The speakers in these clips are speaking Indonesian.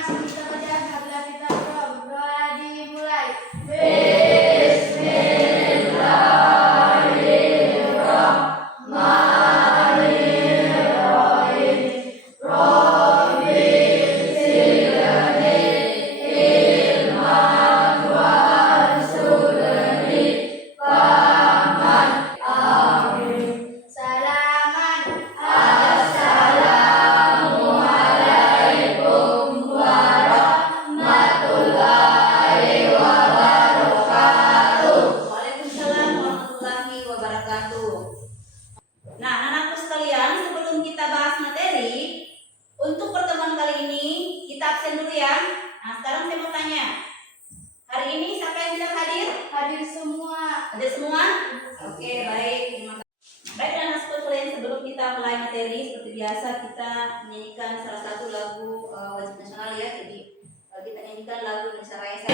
langsung kita baca. Marilah kita berdoa dimulai. Waalaikumsalam warahmatullahi wabarakatuh. Nah, anak-anakku sekalian, sebelum kita bahas materi, untuk pertemuan kali ini kita absen dulu ya. Nah, sekarang saya mau tanya, hari ini siapa yang bilang hadir? Hadir semua. Hadir semua? Oke, baik. Terima kasih. Baik, anak-anakku sekalian, sebelum kita mulai materi, seperti biasa kita menyanyikan salah satu lagu wajib nasional ya. Jadi kita nyanyikan lagu Indonesia Raya.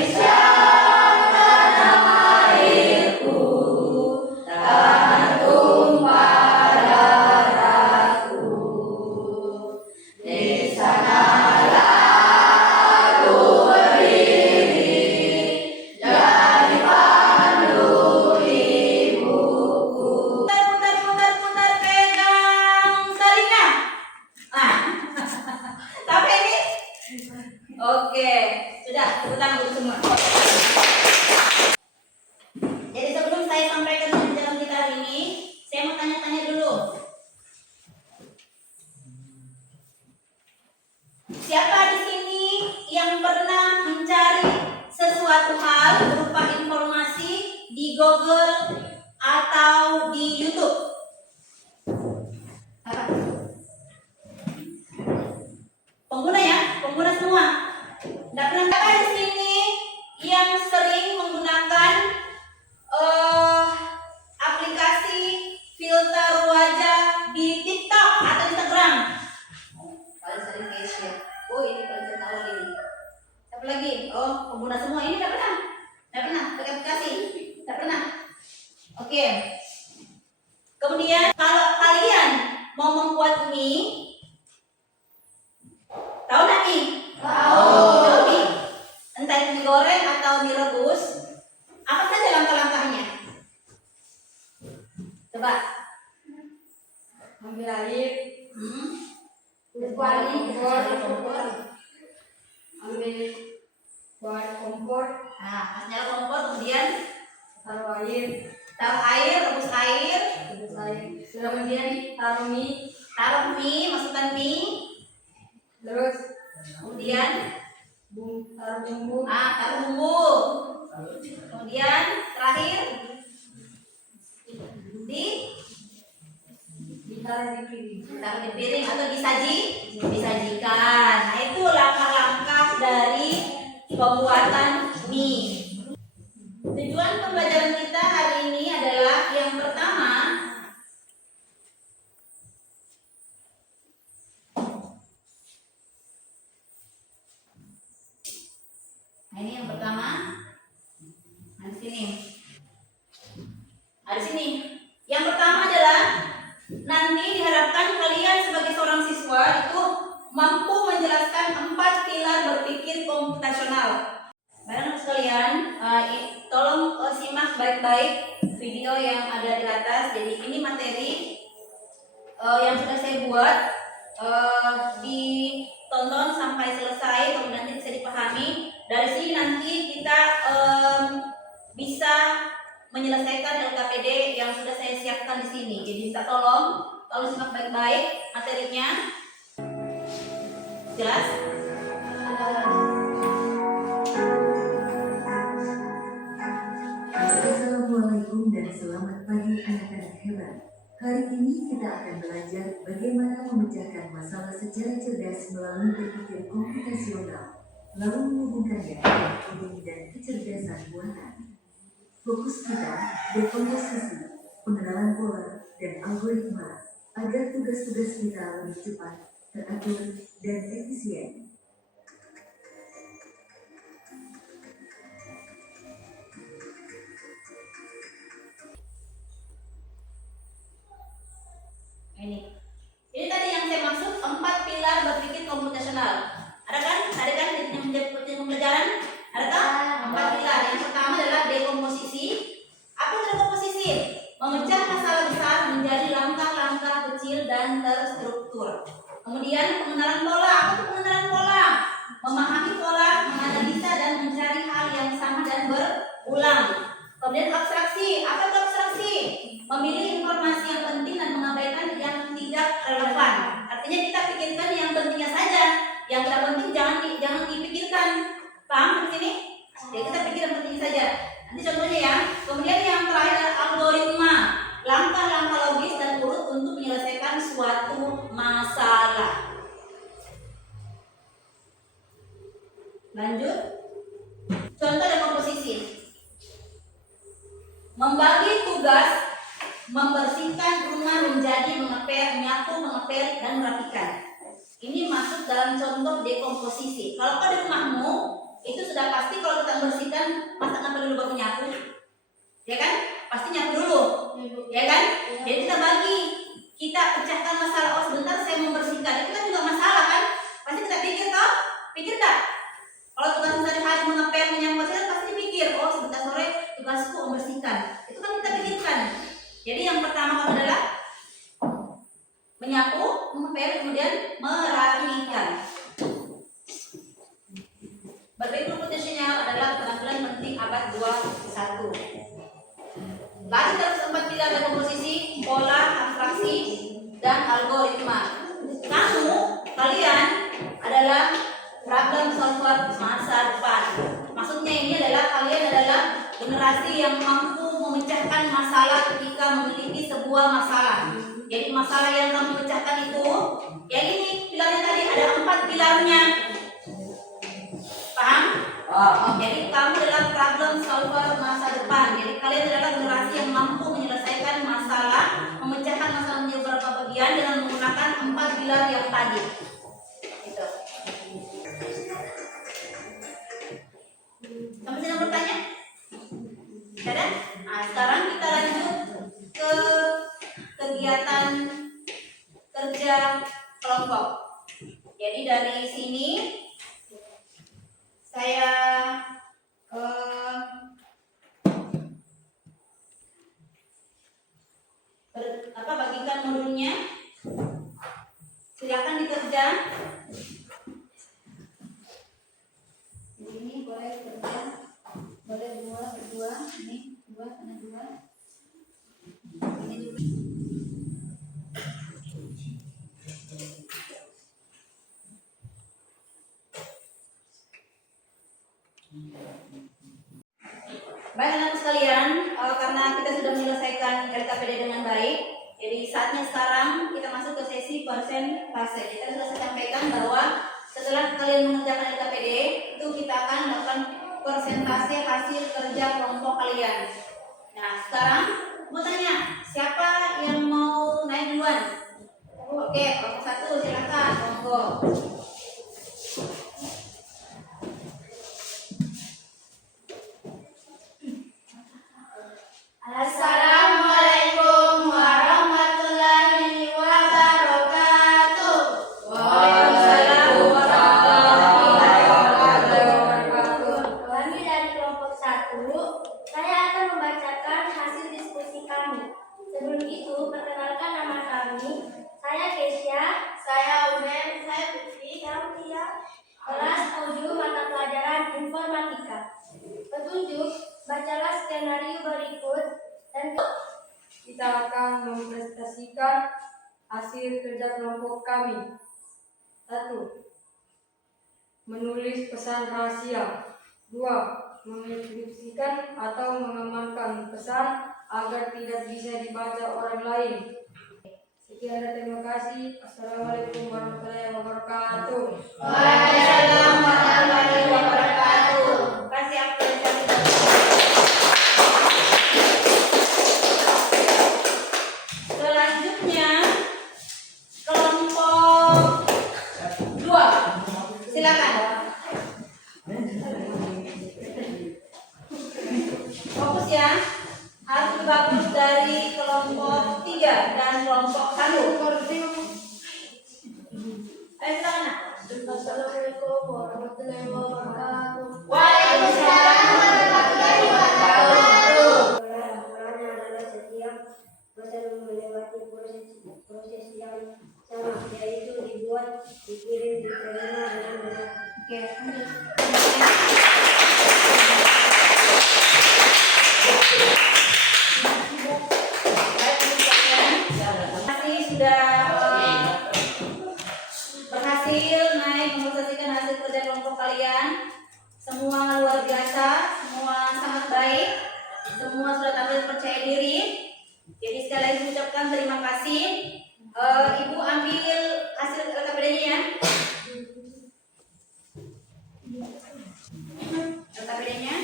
Putar, pegang telinga. Sampai ini? Oke, sudah, tepuk tangan untuk semua. Jadi sebelum saya sampaikan pembelajaran kita hari ini, saya mau tanya-tanya dulu. Siapa di sini yang pernah mencari sesuatu hal berupa informasi di Google atau di YouTube? Apa? Pengguna ya, pengguna semua. Tidak pernah. Siapa di sini yang sering menggunakan aplikasi filter wajah di TikTok atau Instagram? Paling sering Keisha. Oh, ini paling sering tahu ini. Siapa lagi? Oh, pengguna semua ini tidak pernah. Tidak pernah pakai aplikasi. Tidak pernah. Oke. Kemudian kalau kalian mau membuat mie, tahu nggak mie? Tahu mie. Entah itu digoreng atau direbus, apa saja langkah-langkahnya? Coba. Ambil air. Kompor. Ambil buat kompor. Nah, pas nyala kompor kemudian Taruh air. taruh air, rebus air, Kemudian taruh mie. taruh mie, masukkan mie, Terus kemudian taruh bumbu. taruh bumbu. Kemudian terakhir Ditaruh di piring. taruh di piring atau disajikan. Nah, itu langkah-langkah dari pembuatan mie. Tujuan pembelajaran kita hari ini adalah yang pertama, nah ini yang pertama, nah di sini, di sini. Yang pertama adalah nanti diharapkan kalian sebagai seorang siswa itu mampu menjelaskan 4 pilar berpikir komputasional. Baik sekalian, tolong simak baik-baik video yang ada di atas. Jadi ini materi yang sudah saya buat, ditonton sampai selesai, kemudian nanti bisa dipahami. Dari sini nanti kita bisa menyelesaikan LKPD yang sudah saya siapkan di sini. Jadi minta tolong simak baik-baik materinya. Jelas? Assalamualaikum dan selamat pagi anak-anak hebat. Hari ini kita akan belajar bagaimana memecahkan masalah secara cerdas melalui berpikir komputasional, lalu menghubungkannya dengan coding dan kecerdasan buatan. Fokus kita berkomposisi, pengenalan pola, dan algoritma agar tugas-tugas kita lebih cepat, teratur, dan efisien. Ini tadi yang saya maksud 4 pilar berpikir komputasional. Ada kan? Tadi kan saja. Nanti contohnya ya. Kemudian yang terakhir adalah algoritma, langkah-langkah logis dan urut untuk menyelesaikan suatu masalah. Lanjut. Contoh dan komposisi. Membagi tugas, membersihkan rumah menjadi mengepel, menyapu, mengepel, dan merapikan. Ini masuk dalam contoh dekomposisi. Kalau kau di rumahmu, itu sudah pasti kalau kita membersihkan, masa kenapa dulu baru nyapu? Ya kan? Pasti nyapu dulu. Ya kan? Jadi kita bagi. Kita pecahkan masalah. Oh sebentar saya membersihkan. Itu kan juga masalah kan? Pasti kita pikir toh? Pikir tak? Kalau tugas misalnya hari mengepel, menyapu, pasti pikir. Oh sebentar sore tugasku membersihkan. Itu kan kita pikirkan. Jadi yang pertama kamu adalah menyapu, mengepel, kemudian merapikan. Berikut potensinya adalah penampilan penting abad 21. Lagi terus 4 pilar dekomposisi, pola, abstraksi, dan algoritma. Kalian adalah problem solver masa depan. Maksudnya ini adalah kalian adalah generasi yang mampu memecahkan masalah ketika memiliki sebuah masalah. Jadi masalah yang kamu pecahkan itu, ya ini pilarnya tadi ada 4 pilarnya. Paham? Jadi kamu adalah problem solver masa depan. Jadi kalian adalah generasi yang mampu menyelesaikan masalah, memecahkan masalah menjadi beberapa bagian dengan menggunakan 4 pilar yang tadi. Gitu. Kamu sedang bertanya? Ada? Nah, sekarang kita lanjut ke kegiatan kerja kelompok. Jadi dari sini saya bagikan modulnya. Silakan dikerja. Ini boleh kerja, boleh berdua, ini dua, karena dua. Ini juga. Baik anak sekalian, karena kita sudah menyelesaikan LKPD dengan baik, jadi saatnya sekarang kita masuk ke sesi persentase. Kita sudah sampaikan bahwa setelah kalian mengerjakan LKPD, itu kita akan melakukan persentase hasil kerja kelompok kalian. Nah sekarang mau tanya, siapa yang mau naik duluan? Oke, kelompok 1 silakan, monggo. Assalamualaikum warahmatullahi wabarakatuh. Waalaikumsalam warahmatullahi wabarakatuh. Kami dari kelompok 1, saya akan membacakan hasil diskusi kami. Sebelum itu, perkenalkan nama kami. Saya Kesia, saya Umen, saya Putri, saya Tia. Kelas 7 mata pelajaran informatika. Petunjuk, bacalah skenario berikut dan Kita akan mempresentasikan hasil kerja kelompok kami. 1. Menulis pesan rahasia. 2. Mengekskripsikan atau mengamankan pesan agar tidak bisa dibaca orang lain. Sekian dan terima kasih. Assalamualaikum warahmatullahi wabarakatuh. Waalaikumsalam warahmatullahi wabarakatuh. Kasih apresiasi. Selanjutnya kelompok 2. Silakan. Fokus ya. Harus lebih bagus dari kelompok 3 dan kelompok 1. Ayo silakan. Assalamualaikum warahmatullahi wabarakatuh. Waalaikumsalam warahmatullahi wabarakatuh. Perannya adalah setiap masa melewati proses yang sama, yaitu dibuat, dikirim, diterima dengan benar. Oke, lanjut. Masih sudah berhasil naik mempresentasikan hasil kerja kelompok kalian. Semua luar biasa, semua sangat baik. Semua sudah tampil percaya diri. Jadi sekali lagi ucapkan terima kasih. Ibu ambil hasil LKPD-nya ya. LKPD-nya.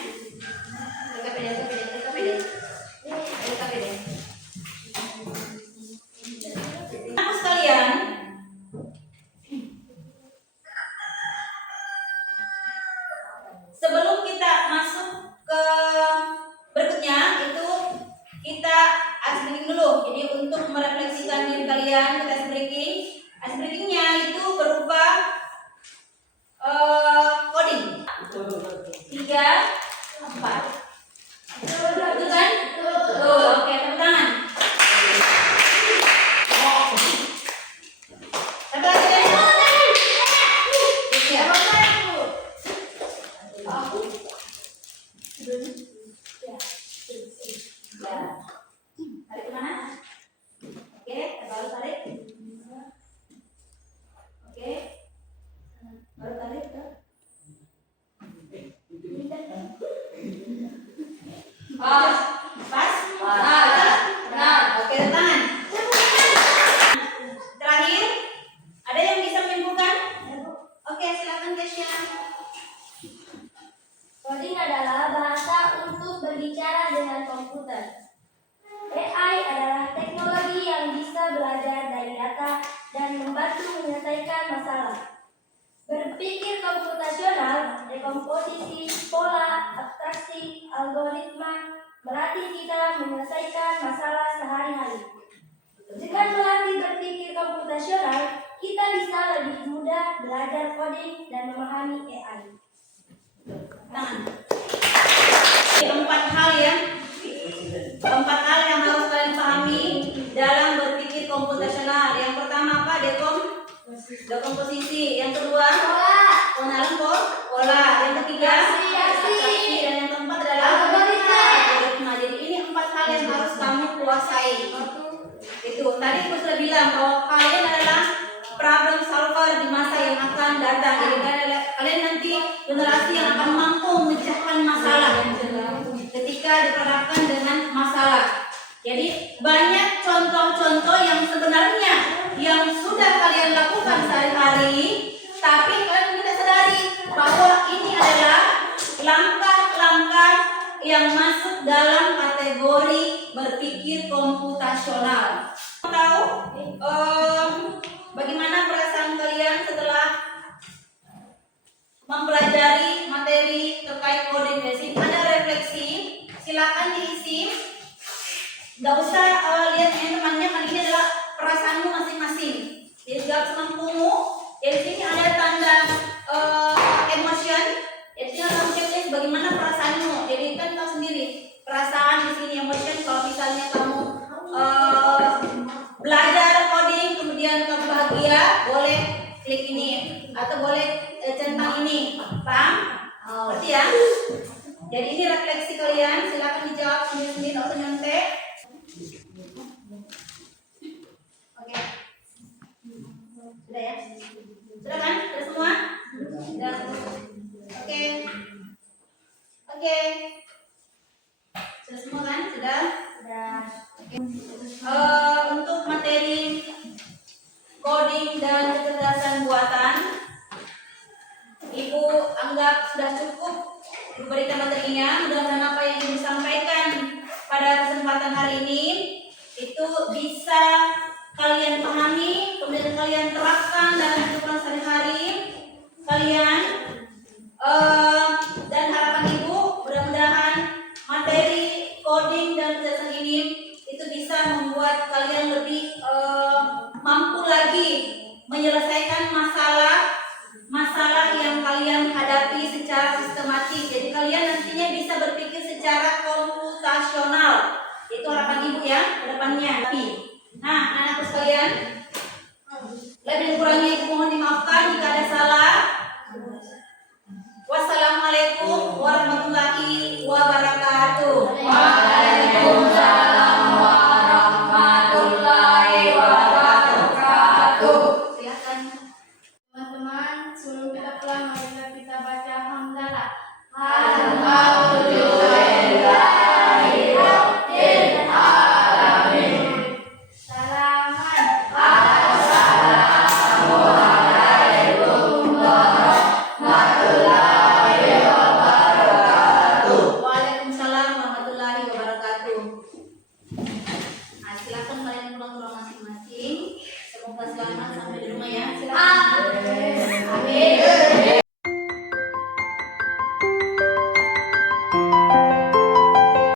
LKPD. Aku sekalian, sebelum kita masuk ke berikutnya itu kita ice breaking dulu. Jadi untuk merefleksikan diri kalian, kita ice breaking. Ice breakingnya itu berupa coding 3, 4. Betul kan? Betul. Oke, tepuk tangan. Tepuk lagi deh. Siap. Tarik kemana? Oke, baru tarik. Oke, baru tarik ke. Pas. Oke, tangan. Terakhir, ada yang bisa menyimpulkan? Oke, silakan Kesya. Coding adalah bahasa untuk berbicara dengan komputer. AI adalah teknologi yang bisa belajar dari data dan membantu menyelesaikan masalah. Berpikir komputasional, dekomposisi, pola, abstraksi, algoritma, melatih kita menyelesaikan masalah sehari-hari. Dengan melatih berpikir komputasional, kita bisa lebih mudah belajar coding dan memahami AI. Tangan. Empat hal ya. Empat hal yang harus kalian pahami dalam berpikir komputasional. Yang pertama apa? Dekomposisi. Yang kedua, pengenalan pola. Yang ketiga, abstraksi. Dan yang keempat adalah algoritma. Jadi ini empat hal yang harus kamu kuasai. Itu tadi aku sudah bilang bahwa kalian adalah problem solver di masa yang akan datang. Jadi kalian nanti generasi yang akan mampu memecahkan masalah ketika diperhadapkan dengan masalah. Jadi banyak contoh-contoh yang sebenarnya yang sudah kalian lakukan sehari-hari, tapi kalian tidak sadari bahwa ini adalah langkah-langkah yang masuk dalam kategori berpikir komputasional. Tahu bagaimana perasaan kalian setelah mempelajari materi terkait coding? Di sini ada refleksi, silakan diisi. Nggak usah lihat temannya, kan ini adalah perasaanmu masing-masing. Jadi jawab semampumu. Di sini ada tanda emotion. Jadi dalam checklist bagaimana perasaanmu. Jadi kan tahu sendiri perasaan di sini emotion. Kalau misalnya kamu belajar coding kemudian kamu bahagia, boleh klik ini atau boleh centang ini. Paham? Berarti ya. Jadi ini refleksi kalian, silakan dijawab sendiri-sendiri, nggak usah nyontek. Oke. Sudah ya? Sudah kan? Sudah semua? Sudah. Oke. Sudah semua kan? Sudah? Sudah. Oke. Untuk materi coding dan kecerdasan buatan, Ibu anggap sudah cukup diberikan materinya. Mudah-mudahan apa yang Ibu sampaikan pada kesempatan hari ini itu bisa kalian pahami, kemudian kalian terapkan dalam kehidupan sehari-hari kalian. Dan harapan Ibu mudah-mudahan materi coding dan kecerdasan ini itu bisa membuat kalian lebih mampu lagi menyelesaikan masalah yang kalian hadapi secara sistematis. Jadi kalian nantinya bisa berpikir secara komputasional. Itu harapan Ibu ya ke depannya. Nah, anak-anak sekalian, lebih dan kurangnya Ibu mohon dimaafkan jika ada salah. Wassalamualaikum warahmatullahi wabarakatuh. Waalaikumsalam warahmatullahi wabarakatuh. Silakan. Teman-teman, sebelum kita pulang, marilah kita baca hamdalah. Alhamdulillah. pertama sampai